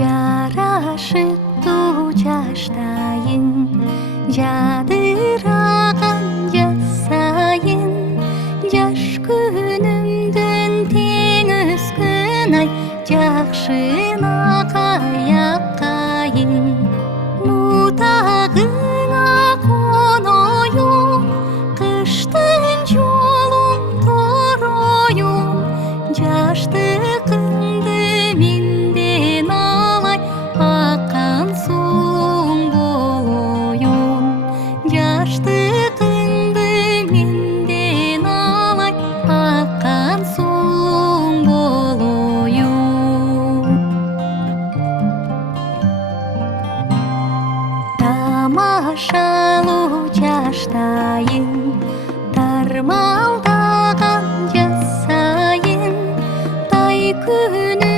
Жарашыттуу жаштайын, жадыраган жасайын. Жаш күнүмдөн тең өскөн ай, жакшына каяккайын. Мутагыңа коноюн, кыштын жолун тороюн. Жаштыкыңды менден алай, аккан суң болоюн. Жаштыкыңды менден алай, аккан суң болоюн. Тамашалуу жаштайын, тармалдаган жасайын. Тай күнү